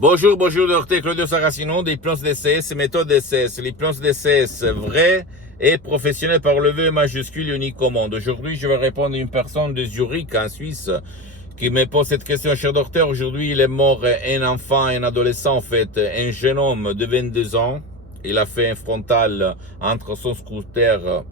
Bonjour, docteur Claudio Saracino d'hypnose DCS, méthode DCS. L'hypnose DCS vrai et professionnel par le V majuscule unique au monde. Aujourd'hui, je vais répondre à une personne de Zurich, en Suisse, qui me pose cette question. Cher docteur, aujourd'hui, il est mort un enfant, un adolescent, en fait, un jeune homme de 22 ans. Il a fait un frontal entre son scooter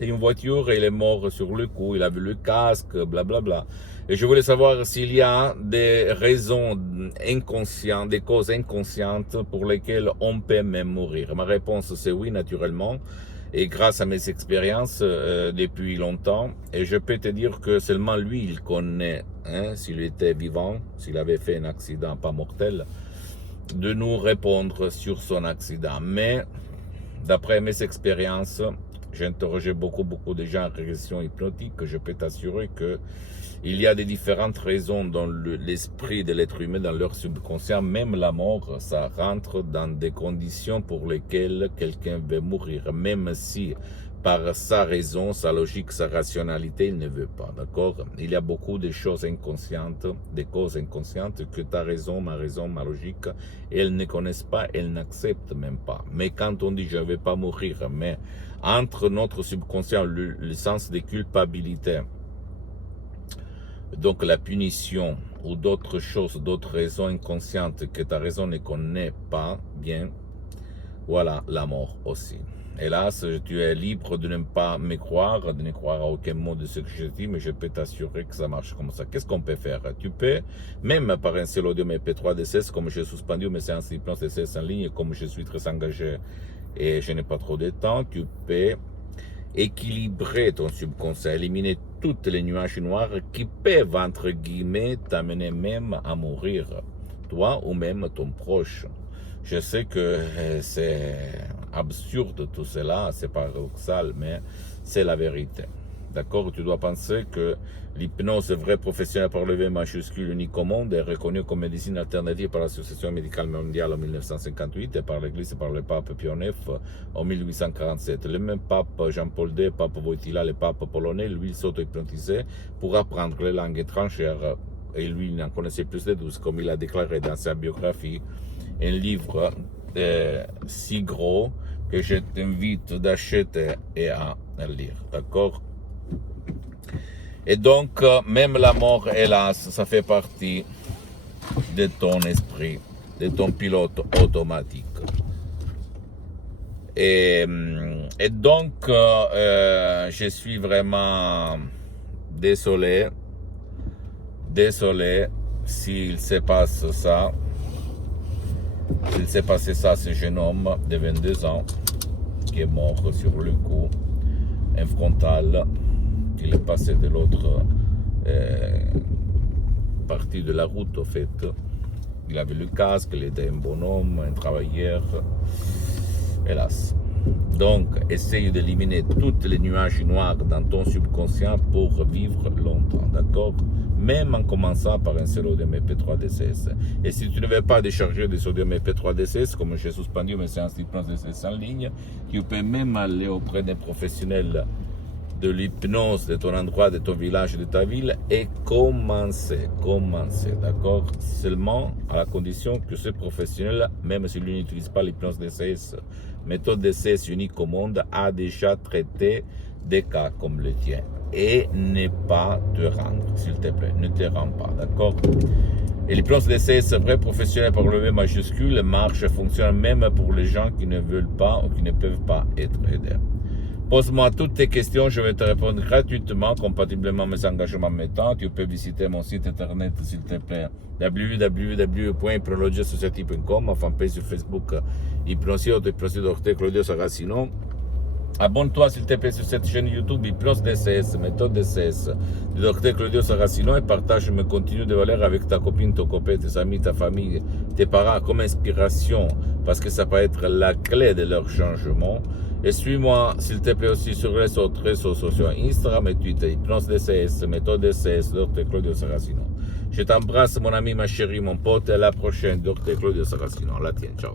et une voiture et il est mort sur le coup. Il avait le casque, blablabla. Et je voulais savoir s'il y a des raisons inconscientes, des causes inconscientes pour lesquelles on peut même mourir. Ma réponse, c'est oui, naturellement. Et grâce à mes expériences depuis longtemps, et je peux te dire que seulement lui, il connaît, s'il était vivant, s'il avait fait un accident pas mortel, de nous répondre sur son accident. Mais d'après mes expériences, j'ai interrogé beaucoup de gens en régression hypnotique, je peux t'assurer que il y a des différentes raisons dans l'esprit de l'être humain, dans leur subconscient. Même la mort, ça rentre dans des conditions pour lesquelles quelqu'un veut mourir, même si par sa raison, sa logique, sa rationalité, il ne veut pas, d'accord? Il y a beaucoup de choses inconscientes, des causes inconscientes que ta raison, ma logique, elles ne connaissent pas, elles n'acceptent même pas. Mais quand on dit je ne vais pas mourir, mais entre notre subconscient, le sens de culpabilité, donc la punition ou d'autres choses, d'autres raisons inconscientes que ta raison ne connaît pas bien, voilà la mort aussi. Hélas, tu es libre de ne pas me croire, de ne croire à aucun mot de ce que je dis, mais je peux t'assurer que ça marche comme ça. Qu'est-ce qu'on peut faire? Tu peux, même par un seul audio MP3 DCS, comme j'ai suspendu mes séances d'hypnose DCS en ligne, comme je suis très engagé et je n'ai pas trop de temps, tu peux équilibrer ton subconscient, éliminer toutes les nuages noirs qui peuvent, entre guillemets, t'amener même à mourir, toi ou même ton proche. Je sais que c'est absurde tout cela, c'est paradoxal, mais c'est la vérité. D'accord? Tu dois penser que l'hypnose vraie professionnelle par le V majuscule unique au monde est reconnue comme médecine alternative par l'Association médicale mondiale en 1958 et par l'Église et par le pape Pie IX en 1847. Le même pape Jean-Paul II, pape Wojtyla, le pape polonais, lui, il s'auto-hypnotisait pour apprendre les langues étrangères. Et lui, il en connaissait plus de 12, comme il a déclaré dans sa biographie. Un livre si gros que je t'invite d'acheter et à lire. D'accord? Et donc, même la mort, hélas, ça fait partie de ton esprit, de ton pilote automatique. Et donc, je suis vraiment désolé s'il se passe ça, s'il s'est passé ça à ce jeune homme de 22 ans qui est mort sur le coup, un frontal. Il est passé de l'autre partie de la route, au fait. Il avait le casque, il était un bonhomme, un travailleur. Hélas. Donc, essaye d'éliminer toutes les nuages noirs dans ton subconscient pour vivre longtemps, d'accord? Même en commençant par un seul audio MP3 DCS. Et si tu ne veux pas décharger des audios MP3 DCS, comme j'ai suspendu mes séances d'hypnose DCS en ligne, tu peux même aller auprès des professionnels de l'hypnose de ton endroit, de ton village, de ta ville et commencer, d'accord? Seulement à la condition que ce professionnel, même s'il n'utilise pas l'hypnose DCS, méthode DCS unique au monde, a déjà traité des cas comme le tien. Et ne pas te rendre, s'il te plaît, ne te rends pas, d'accord? Et l'hypnose DCS vrai professionnel par le V majuscule marche, fonctionne même pour les gens qui ne veulent pas ou qui ne peuvent pas être aidés. Pose-moi toutes tes questions, je vais te répondre gratuitement, compatiblement à mes engagements maintenant. Tu peux visiter mon site internet, s'il te plaît, www.hypnologiasociety.com, ma fanpage sur Facebook, Hypnose Docteur Claudio Saracino. Abonne-toi, s'il te plaît, sur cette chaîne YouTube, Hypnose DCS, méthode DCS, du Docteur Claudio Saracino, et partage mes contenus de valeur avec ta copine, ton copain, tes amis, ta famille, tes parents, comme inspiration, parce que ça peut être la clé de leur changement. Et suis-moi, s'il te plaît, aussi sur les autres réseaux sociaux, Instagram et Twitter, Hypnose DCS, méthode DCS, Dr Claudio Saracino. Je t'embrasse, mon ami, ma chérie, mon pote, et à la prochaine, Dr Claudio Saracino. La tienne, ciao.